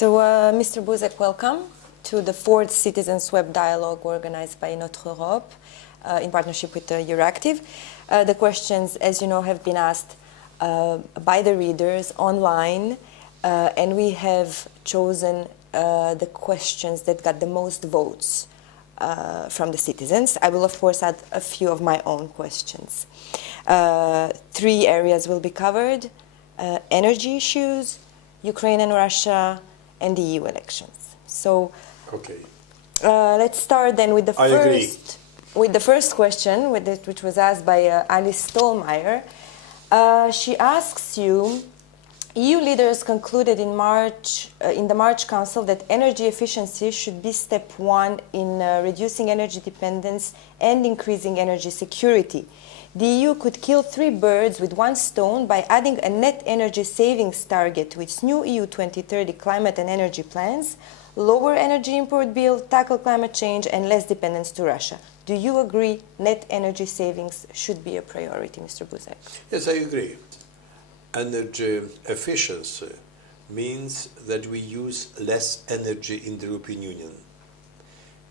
So, Mr. Buzek, welcome to the 4th Citizens Web Dialogue organized by Notre Europe in partnership with Euractiv. The questions, as you know, have been asked by the readers online, and we have chosen the questions that got the most votes from the citizens. I will, of course, add a few of my own questions. 3 areas will be covered: energy issues, Ukraine and Russia, and the EU elections. So, okay. Let's start then with the first question, which was asked by Alice Stolmeyer. She asks you, EU leaders concluded in the March Council that energy efficiency should be step 1 in reducing energy dependence and increasing energy security. The EU could kill 3 birds with 1 stone by adding a net energy savings target to its new EU 2030 climate and energy plans, lower energy import bill, tackle climate change, and less dependence to Russia. Do you agree net energy savings should be a priority, Mr. Buzek? Yes, I agree. Energy efficiency means that we use less energy in the European Union.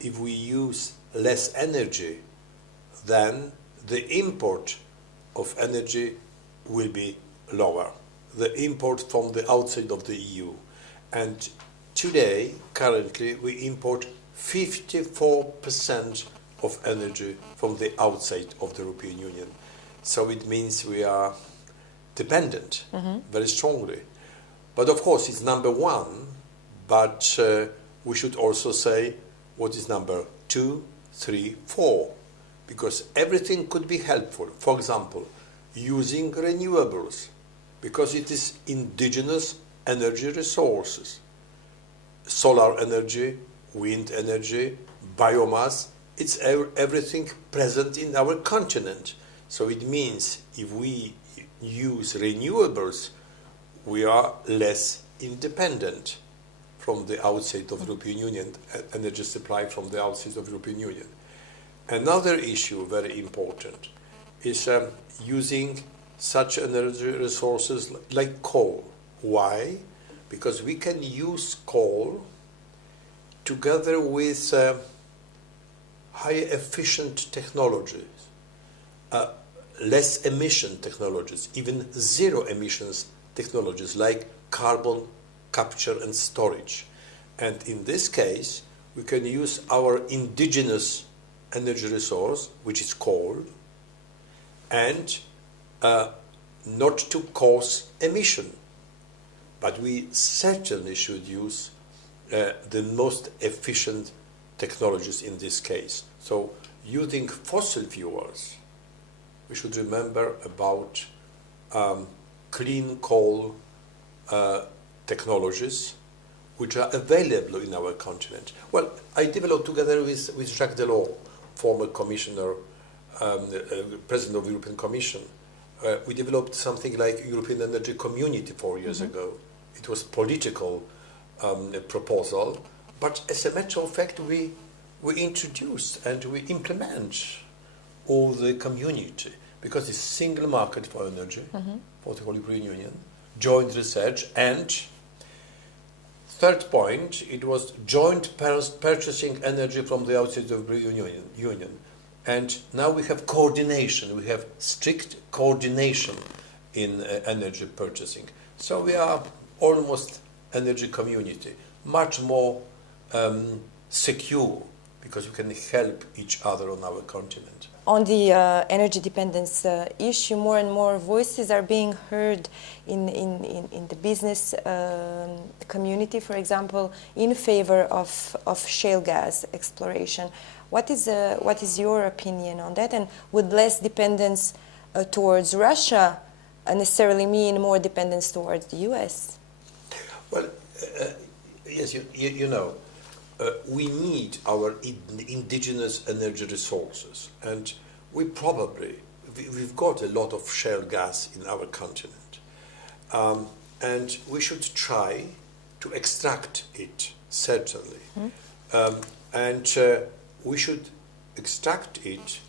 If we use less energy, then the import of energy will be lower, the import from the outside of the EU. And today, currently, we import 54% of energy from the outside of the European Union. So it means we are dependent very strongly. But of course, it's number 1, but we should also say what is number 2, 3, 4. Because everything could be helpful. For example, using renewables, because it is indigenous energy resources. Solar energy, wind energy, biomass, it's everything present in our continent. So it means if we use renewables, we are less independent from the outside of the European Union, energy supply from the outside of the European Union. Another issue, very important, is using such energy resources like coal. Why? Because we can use coal together with high efficient technologies, less emission technologies, even zero emissions technologies like carbon capture and storage. And in this case, we can use our indigenous energy resource, which is coal, and not to cause emission. But we certainly should use the most efficient technologies in this case. So using fossil fuels, we should remember about clean coal technologies which are available in our continent. Well, I developed together with Jacques Delors, former commissioner, president of the European Commission, we developed something like European Energy Community 4 years ago. It was political proposal, but as a matter of fact, we introduced and we implement all the community, because it's single market for energy for the whole European Union, joint research, and third point, it was joint purchasing energy from the outside of the Union. And now we have coordination, we have strict coordination in energy purchasing. So we are almost energy community, much more secure, because we can help each other on our continent. On the energy dependence issue, more and more voices are being heard in the business community, for example, in favor of shale gas exploration. What is your opinion on that? And would less dependence towards Russia necessarily mean more dependence towards the US? Well, yes, you know, we need our indigenous energy resources, and we've got a lot of shale gas in our continent, and we should try to extract it, certainly, and we should extract it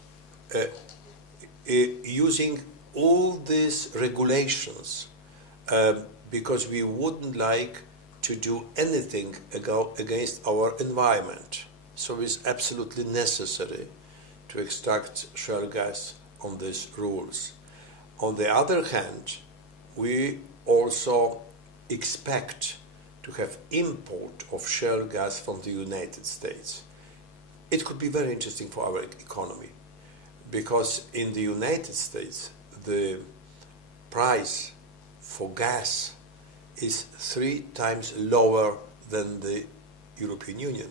using all these regulations, because we wouldn't like to do anything against our environment. So it's absolutely necessary to extract shale gas on these rules. On the other hand, we also expect to have import of shale gas from the United States. It could be very interesting for our economy, because in the United States the price for gas is 3 times lower than the European Union.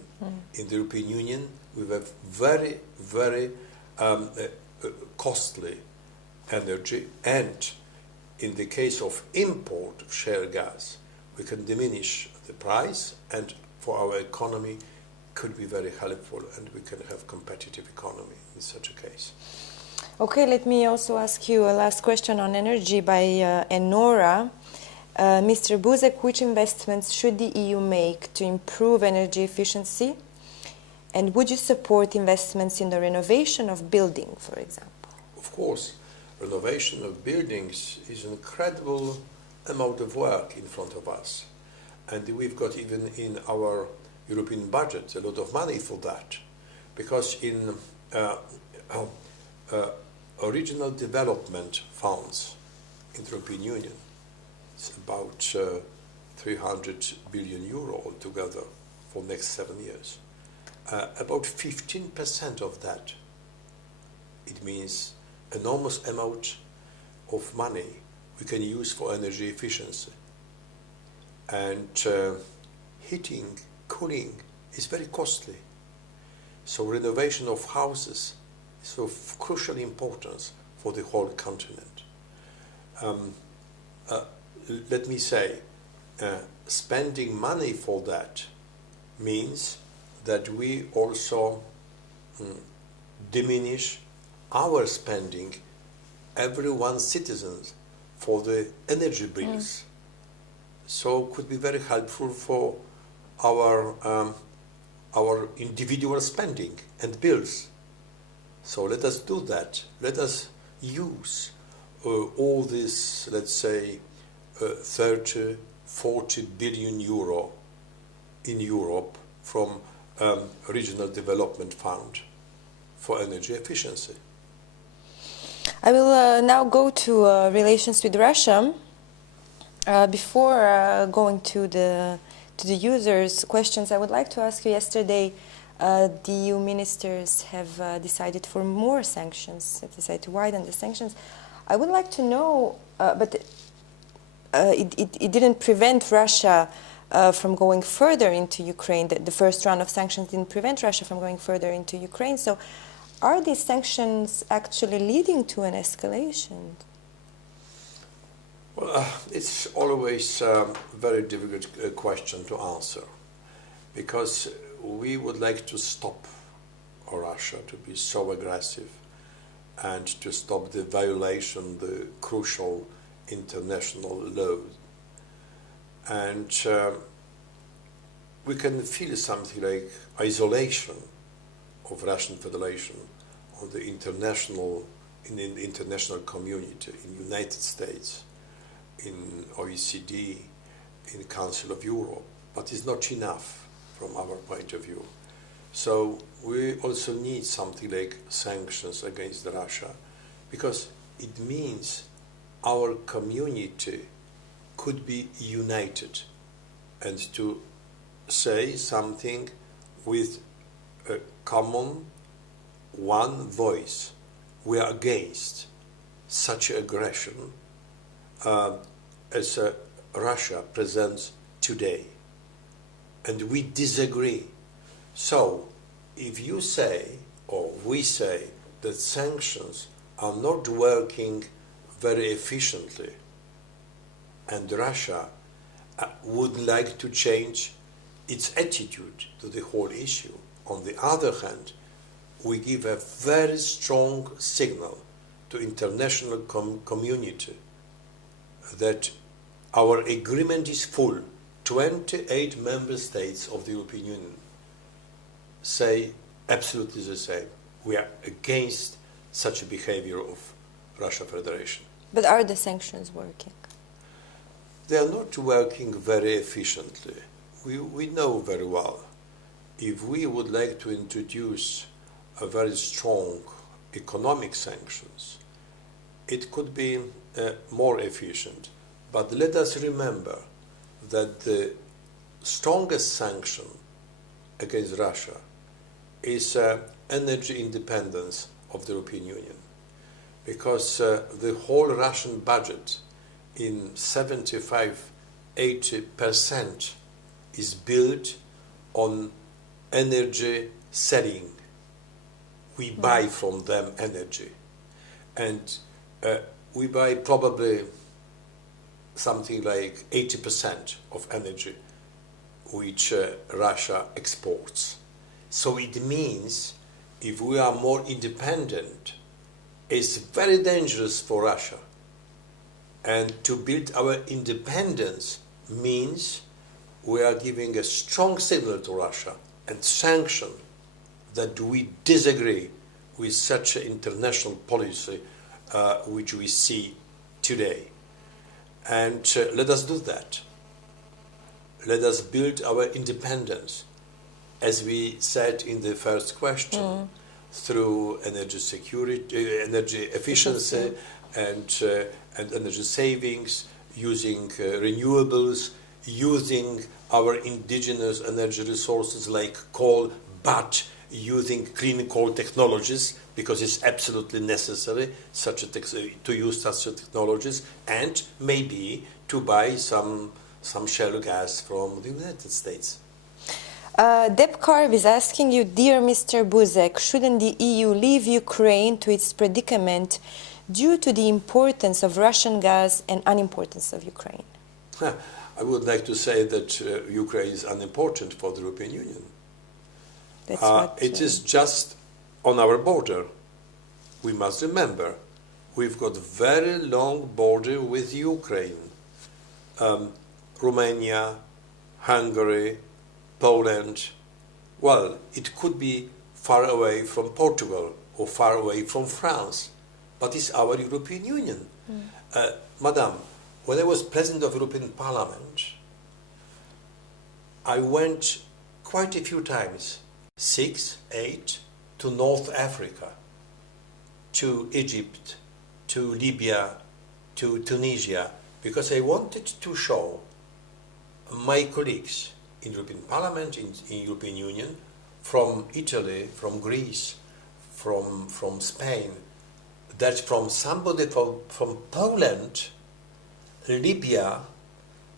In the European Union we have very, very costly energy, and in the case of import of shale gas we can diminish the price, and for our economy could be very helpful, and we can have competitive economy in such a case. Okay, let me also ask you a last question on energy by Enora. Mr. Buzek, which investments should the EU make to improve energy efficiency? And would you support investments in the renovation of buildings, for example? Of course, renovation of buildings is an incredible amount of work in front of us. And we've got even in our European budget a lot of money for that. Because in regional development funds in the European Union, it's about 300 billion euro altogether for next 7 years. About 15% of that, it means enormous amount of money we can use for energy efficiency. And heating, cooling is very costly. So renovation of houses is of crucial importance for the whole continent. Let me say, spending money for that means that we also diminish our spending, everyone's citizens, for the energy bills. So it could be very helpful for our individual spending and bills. So let us do that. Let us use all this, let's say, 30, 40 billion euro in Europe from Regional Development Fund for energy efficiency. I will now go to relations with Russia. Before going to the users' questions, I would like to ask you, yesterday the EU ministers have decided for more sanctions, have decided to widen the sanctions. I would like to know, but it didn't prevent Russia from going further into Ukraine. The first round of sanctions didn't prevent Russia from going further into Ukraine. So are these sanctions actually leading to an escalation? Well, it's always a very difficult question to answer, because we would like to stop Russia to be so aggressive and to stop the violation, the crucial international law. And we can feel something like isolation of Russian Federation on the international, in the international community, in United States, in OECD, in Council of Europe, but it's not enough from our point of view. So we also need something like sanctions against Russia, because it means our community could be united and to say something with a common one voice. We are against such aggression as Russia presents today, and we disagree. So if you say, or we say, that sanctions are not working very efficiently and Russia would like to change its attitude to the whole issue, on the other hand, we give a very strong signal to international community that our agreement is full. 28 member states of the European Union say absolutely the same. We are against such a behavior of Russia Federation. But are the sanctions working? They are not working very efficiently. we know very well, if we would like to introduce a very strong economic sanctions, it could be more efficient. But let us remember that the strongest sanction against Russia is energy independence of the European Union. Because the whole Russian budget in 75–80% is built on energy selling. We buy from them energy. And we buy probably something like 80% of energy which Russia exports. So it means if we are more independent, it's very dangerous for Russia. And to build our independence means we are giving a strong signal to Russia and sanction that we disagree with such an international policy which we see today. And let us do that. Let us build our independence, as we said in the first question, through energy security, energy efficiency, and energy savings, using renewables, using our indigenous energy resources like coal, but using clean coal technologies, because it's absolutely necessary to use such technologies, and maybe to buy some shale gas from the United States. Deb Carb is asking you, dear Mr. Buzek, shouldn't the EU leave Ukraine to its predicament due to the importance of Russian gas and unimportance of Ukraine? I would like to say that Ukraine is unimportant for the European Union. It is just on our border. We must remember, we've got very long border with Ukraine. Romania, Hungary, Poland. Well, it could be far away from Portugal or far away from France, but it's our European Union. Madam, when I was President of the European Parliament, I went quite a few times, 6, 8, to North Africa, to Egypt, to Libya, to Tunisia, because I wanted to show my colleagues in European Parliament, in European Union, from Italy, from Greece, from Spain, that from somebody from Poland, Libya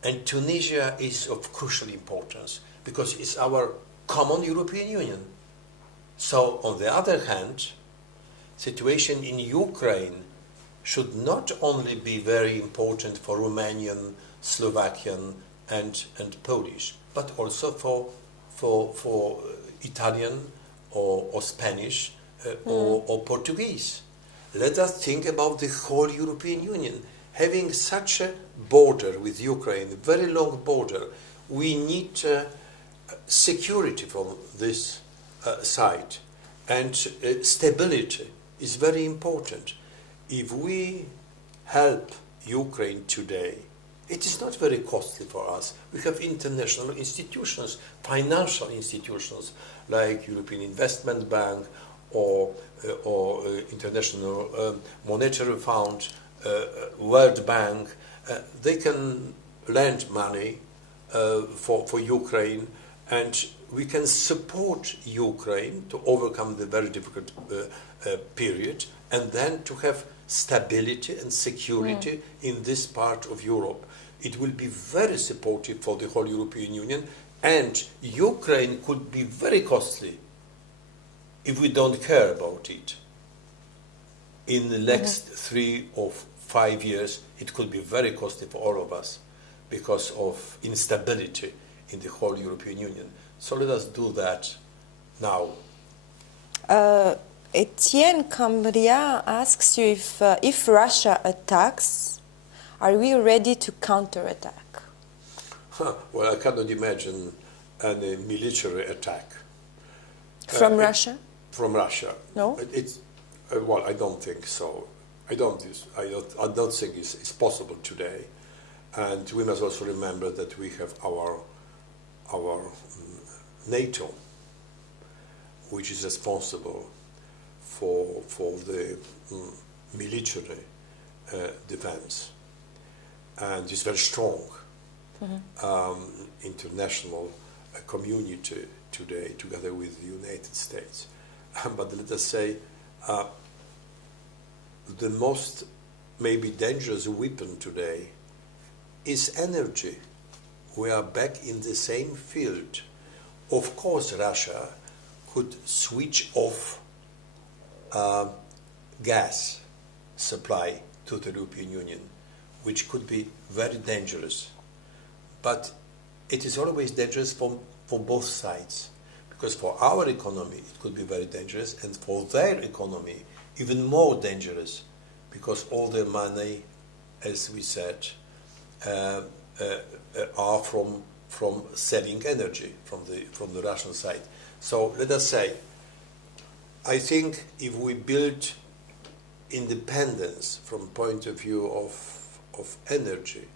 and Tunisia is of crucial importance, because it's our common European Union. So, on the other hand, situation in Ukraine should not only be very important for Romanian, Slovakian and Polish, but also for Italian or Spanish or Portuguese. Let us think about the whole European Union. Having such a border with Ukraine, a very long border, we need security from this side, and stability is very important. If we help Ukraine today, it is not very costly for us. We have international institutions, financial institutions, like European Investment Bank or International Monetary Fund, World Bank. They can lend money for Ukraine, and we can support Ukraine to overcome the very difficult period, and then to have stability and security in this part of Europe. It will be very supportive for the whole European Union, and Ukraine could be very costly if we don't care about it. In the next 3 or 5 years, it could be very costly for all of us because of instability in the whole European Union. So let us do that now. Etienne Cambria asks you if Russia attacks, are we ready to counterattack? Well, I cannot imagine any military attack. From Russia? From Russia. No? Well, I don't think so. I don't think it's possible today. And we must also remember that we have our our NATO, which is responsible for the military defense, and is very strong international community today, together with the United States. But let us say the most maybe dangerous weapon today is energy. We are back in the same field. Of course, Russia could switch off gas supply to the European Union, which could be very dangerous. But it is always dangerous for both sides, because for our economy it could be very dangerous, and for their economy even more dangerous, because all their money, as we said, are from selling energy from the Russian side. So let us say, I think if we build independence from point of view of energy,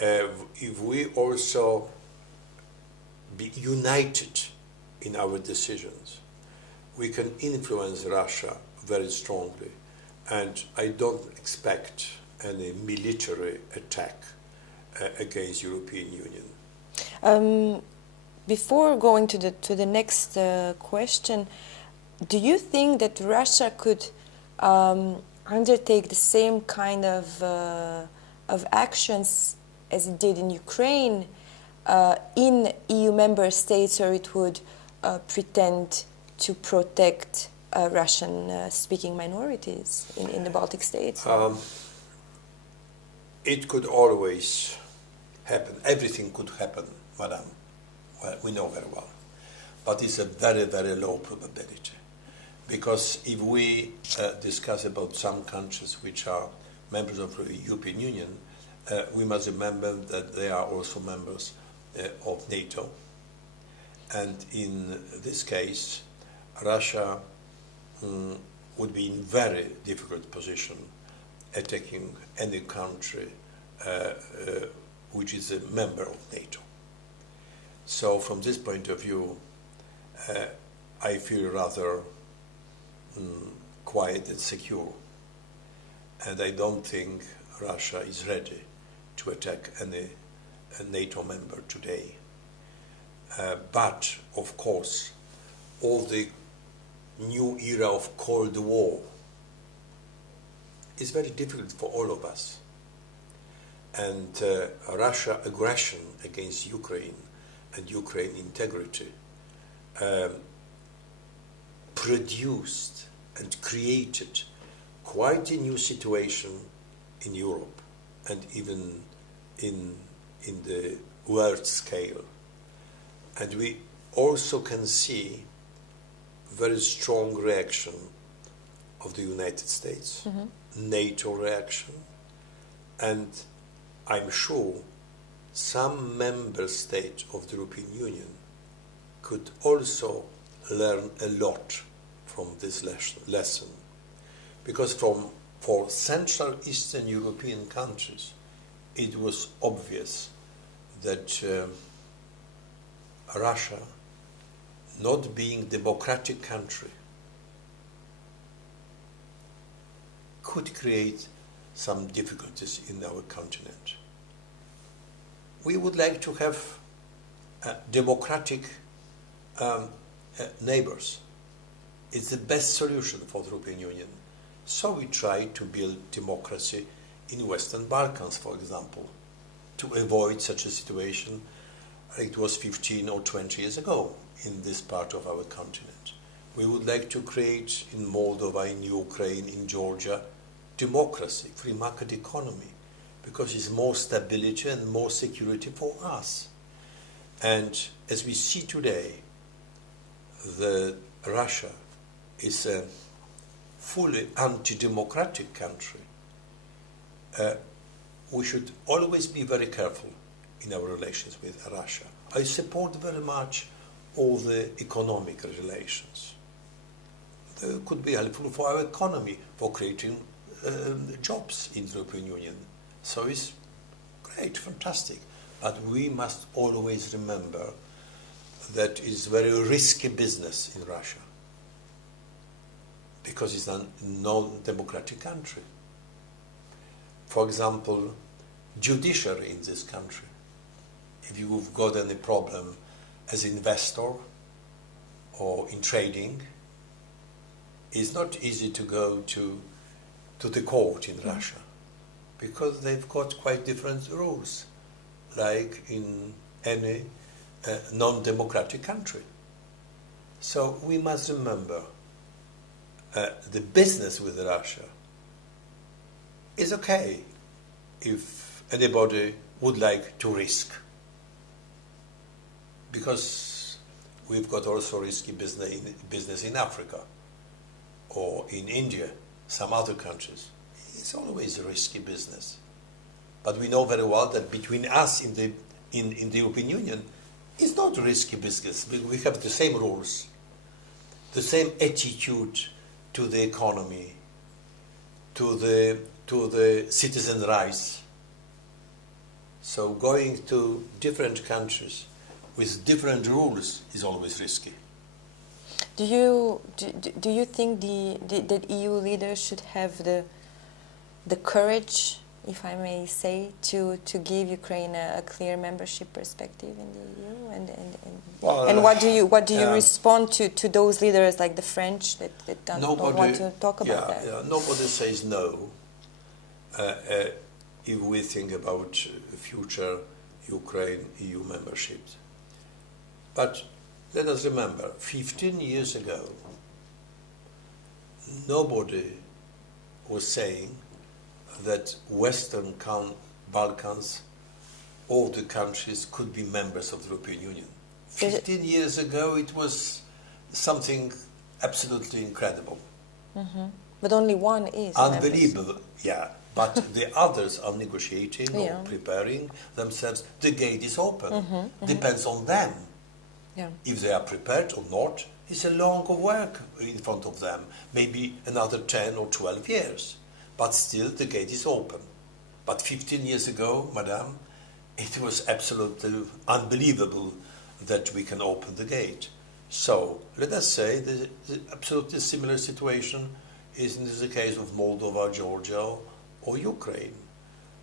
if we also be united in our decisions, we can influence Russia very strongly, and I don't expect any military attack against European Union. Before going to the next question, do you think that Russia could undertake the same kind of actions as it did in Ukraine in EU member states, or it would pretend to protect Russian-speaking minorities in the Baltic states? It could always happen. Everything could happen, madam. Well, we know very well. But it's a very, very low probability. Because if we discuss about some countries which are members of the European Union, we must remember that they are also members of NATO. And in this case, Russia would be in very difficult position attacking any country which is a member of NATO. So from this point of view, I feel rather quiet and secure. And I don't think Russia is ready to attack any NATO member today. But, of course, all the new era of Cold War is very difficult for all of us. And Russia aggression against Ukraine and Ukraine integrity produced and created quite a new situation in Europe and even in the world scale. And we also can see very strong reaction of the United States, NATO reaction, and I'm sure some member states of the European Union could also learn a lot from this lesson. Because for Central Eastern European countries, it was obvious that Russia, not being a democratic country, could create some difficulties in our continent. We would like to have democratic neighbors. It's the best solution for the European Union. So we try to build democracy in Western Balkans, for example, to avoid such a situation it was 15 or 20 years ago in this part of our continent. We would like to create in Moldova, in Ukraine, in Georgia, democracy, free market economy, because it's more stability and more security for us. And as we see today, Russia is a fully anti-democratic country. We should always be very careful in our relations with Russia. I support very much all the economic relations. They could be helpful for our economy, for creating jobs in the European Union. So it's great, fantastic. But we must always remember that is very risky business in Russia because it's a non-democratic country. For example, judiciary in this country. If you've got any problem as investor or in trading, it's not easy to go to the court in Russia because they've got quite different rules, like in any non-democratic country. So we must remember the business with Russia is okay if anybody would like to risk, because we've got also risky business in Africa or in India, some other countries. It's always a risky business. But we know very well that between us in the European Union, it's not a risky business. We have the same rules, the same attitude to the economy, to the citizen rights. So going to different countries with different rules is always risky. Do you think that EU leaders should have the courage, if I may say, to give Ukraine a clear membership perspective in the EU? And what do you respond to those leaders like the French that don't want to talk about that? Yeah, nobody says no if we think about future Ukraine EU membership. But let us remember, 15 years ago, nobody was saying that Western Balkans, all the countries could be members of the European Union. 15 years ago, it was something absolutely incredible. Mm-hmm. But only one is. Unbelievable, yeah. But the others are negotiating or preparing themselves. The gate is open. Depends on them. Yeah. If they are prepared or not, it's a long work in front of them. Maybe another 10 or 12 years. But still, the gate is open. But 15 years ago, madam, it was absolutely unbelievable that we can open the gate. So, let us say the absolutely similar situation is in the case of Moldova, Georgia, or Ukraine.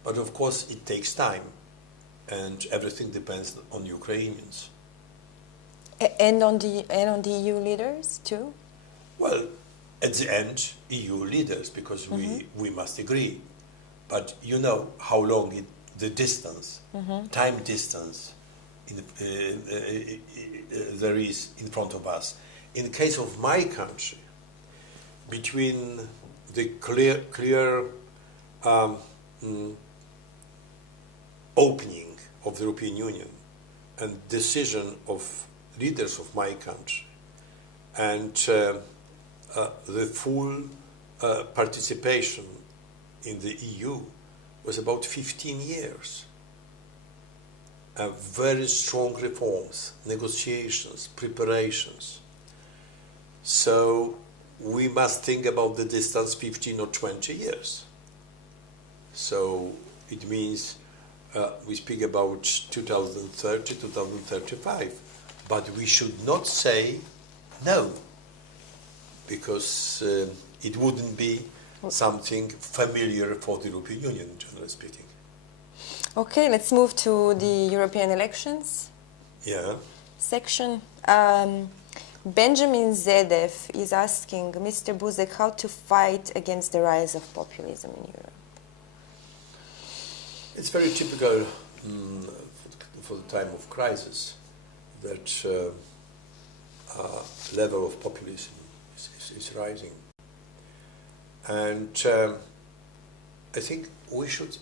But of course, it takes time, and everything depends on Ukrainians. And on the EU leaders too? Well, at the end, EU leaders, because we must agree. But you know how long the distance, time distance, there is in front of us. In the case of my country, between the clear opening of the European Union and decision of leaders of my country and the full participation in the EU was about 15 years. Very strong reforms, negotiations, preparations. So we must think about the distance 15 or 20 years. So it means we speak about 2030, 2035. But we should not say no, because it wouldn't be something familiar for the European Union, generally speaking. Okay, let's move to the European elections section. Benjamin Zedev is asking Mr. Buzek how to fight against the rise of populism in Europe. It's very typical for the time of crisis that level of populism is rising. And I think we should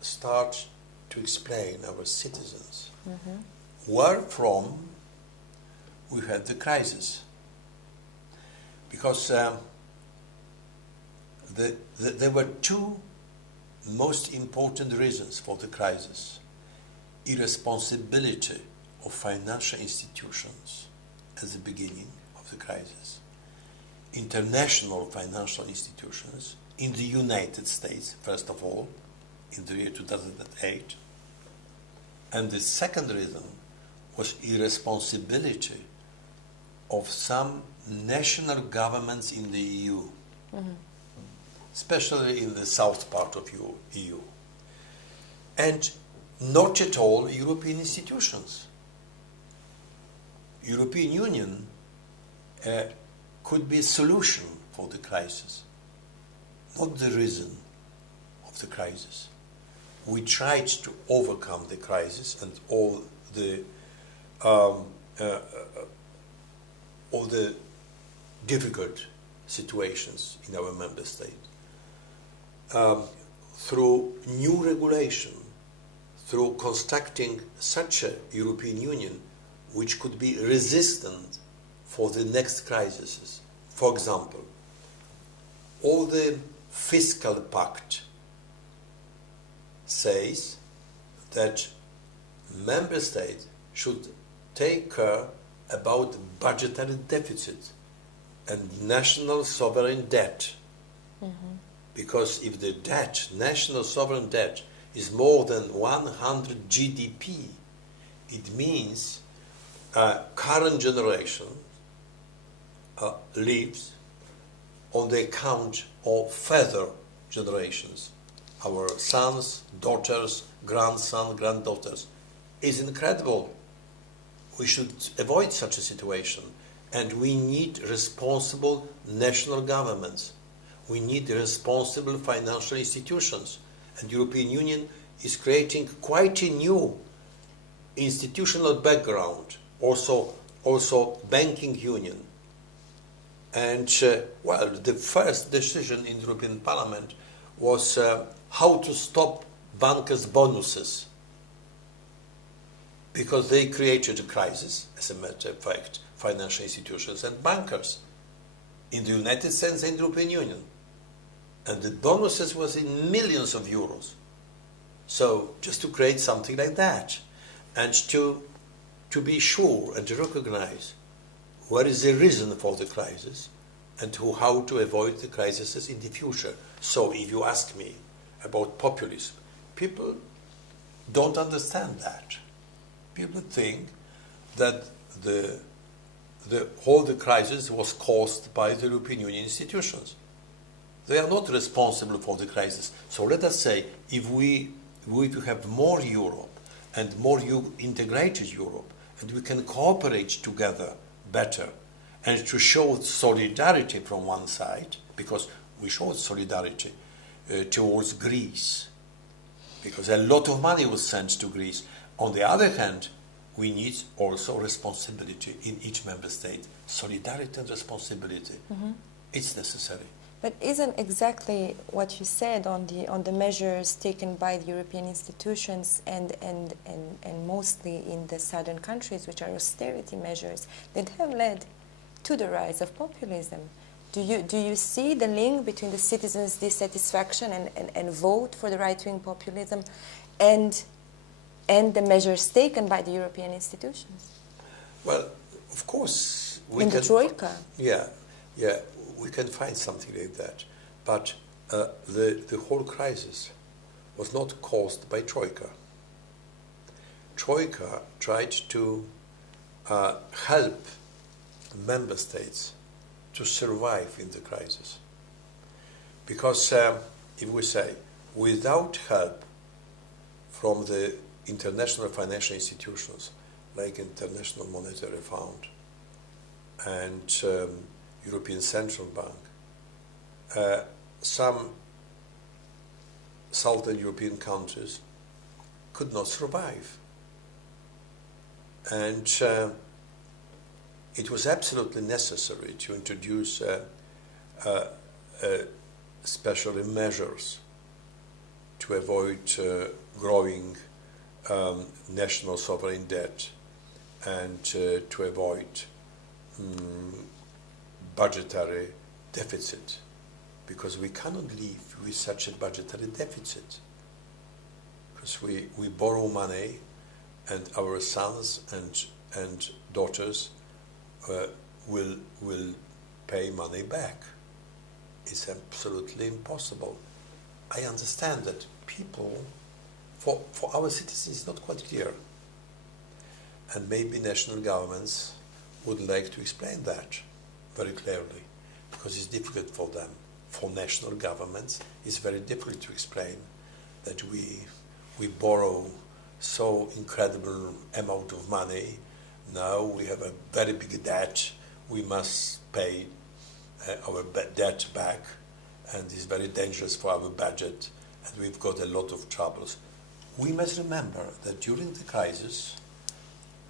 start to explain our citizens where from we had the crisis. Because there were two most important reasons for the crisis. Irresponsibility of financial institutions at the beginning of the crisis. International financial institutions in the United States, first of all, in the year 2008. And the second reason was irresponsibility of some national governments in the EU, especially in the south part of EU, and not at all European institutions. European Union could be a solution for the crisis, not the reason of the crisis. We tried to overcome the crisis and all the difficult situations in our member state through new regulation, through constructing such a European Union which could be resistant for the next crises. For example, all the fiscal pact says that member states should take care about budgetary deficit and national sovereign debt. Because if the debt, national sovereign debt, is more than 100 GDP, it means current generation lives on the account of further generations. Our sons, daughters, grandsons, granddaughters. Is incredible. We should avoid such a situation. And we need responsible national governments. We need responsible financial institutions. And the European Union is creating quite a new institutional background, also banking union. And the first decision in the European Parliament was how to stop bankers' bonuses, because they created a crisis, as a matter of fact, financial institutions and bankers in the United States and the European Union. And the bonuses was in millions of euros. So just to create something like that, and to be sure and to recognize what is the reason for the crisis and how to avoid the crises in the future. So if you ask me about populism, people don't understand that. People think that the whole crisis was caused by the European Union institutions. They are not responsible for the crisis. So let us say, if we have more Europe and more integrated Europe, and we can cooperate together better, and to show solidarity from one side, because we showed solidarity towards Greece, because a lot of money was sent to Greece. On the other hand, we need also responsibility in each member state. Solidarity and responsibility. It's necessary. But isn't exactly what you said on the measures taken by the European institutions and mostly in the southern countries, which are austerity measures, that have led to the rise of populism? Do you see the link between the citizens' dissatisfaction and vote for the right-wing populism and the measures taken by the European institutions? Well, of course, the Troika. Yeah, we can find something like that. But the whole crisis was not caused by Troika. Troika tried to help member states to survive in the crisis. Because if we say, without help from the international financial institutions like International Monetary Fund and European Central Bank, some Southern European countries could not survive. And it was absolutely necessary to introduce special measures to avoid growing national sovereign debt and to avoid budgetary deficit, because we cannot live with such a budgetary deficit, because we borrow money and our sons and daughters will pay money back. It's absolutely impossible. I understand that people, for our citizens, it's not quite clear. And maybe national governments would like to explain that very clearly, because it's difficult for them. For national governments, it's very difficult to explain that we borrow so incredible amount of money. Now we have a very big debt. We must pay our debt back, and it's very dangerous for our budget, and we've got a lot of troubles. We must remember that during the crisis,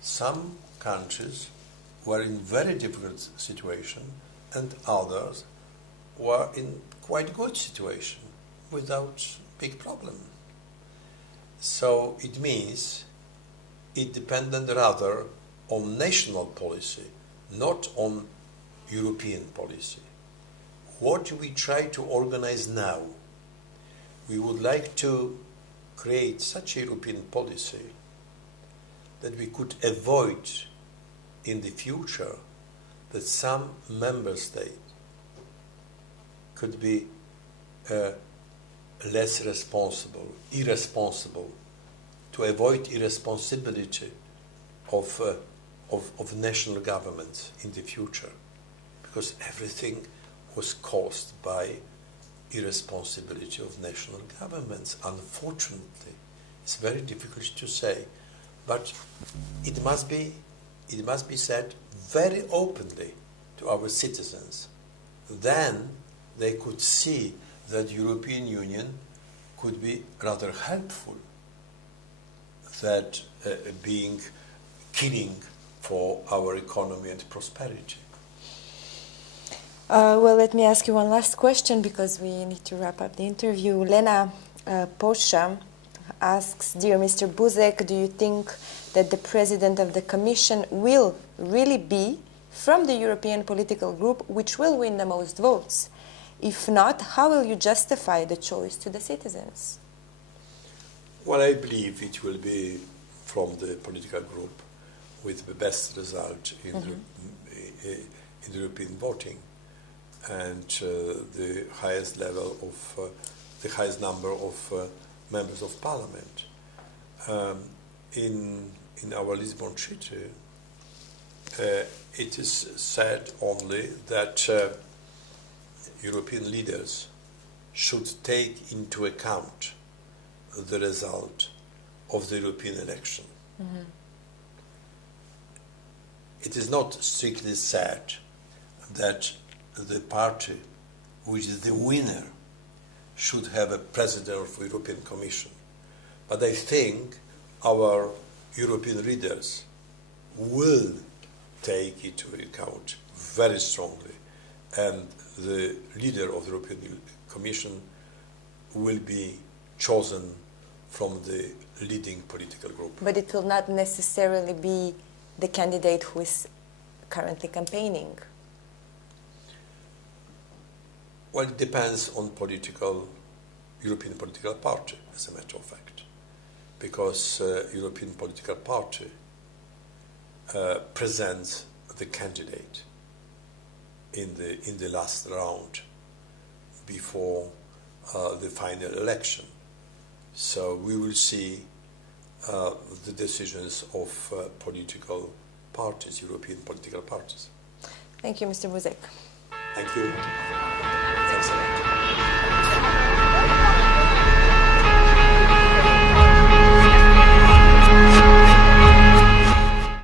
some countries were in very difficult situation, and others were in quite good situation without big problem. So it means it depended rather on national policy, not on European policy. What we try to organize now, we would like to create such a European policy that we could avoid in the future that some member state could be less responsible, irresponsible, to avoid irresponsibility of national governments in the future, because everything was caused by irresponsibility of national governments. Unfortunately, it's very difficult to say, but it must be said very openly to our citizens. Then they could see that European Union could be rather helpful than being killing for our economy and prosperity. Well, let me ask you one last question because we need to wrap up the interview. Lena Posha asks, Dear Mr. Buzek, do you think that the President of the Commission will really be from the European political group which will win the most votes? If not, how will you justify the choice to the citizens? Well, I believe it will be from the political group with the best result in the European voting, and the highest level of the highest number of members of parliament. In our Lisbon Treaty, it is said only that European leaders should take into account the result of the European election. It is not strictly said that the party which is the winner should have a president of the European Commission. But I think our European leaders will take it into account very strongly, and the leader of the European Commission will be chosen from the leading political group. But it will not necessarily be the candidate who is currently campaigning. Well, it depends on European political party, as a matter of fact, because European political party presents the candidate in the last round before the final election. So we will see the decisions of political parties, European political parties. Thank you, Mr. Buzek. Thank you.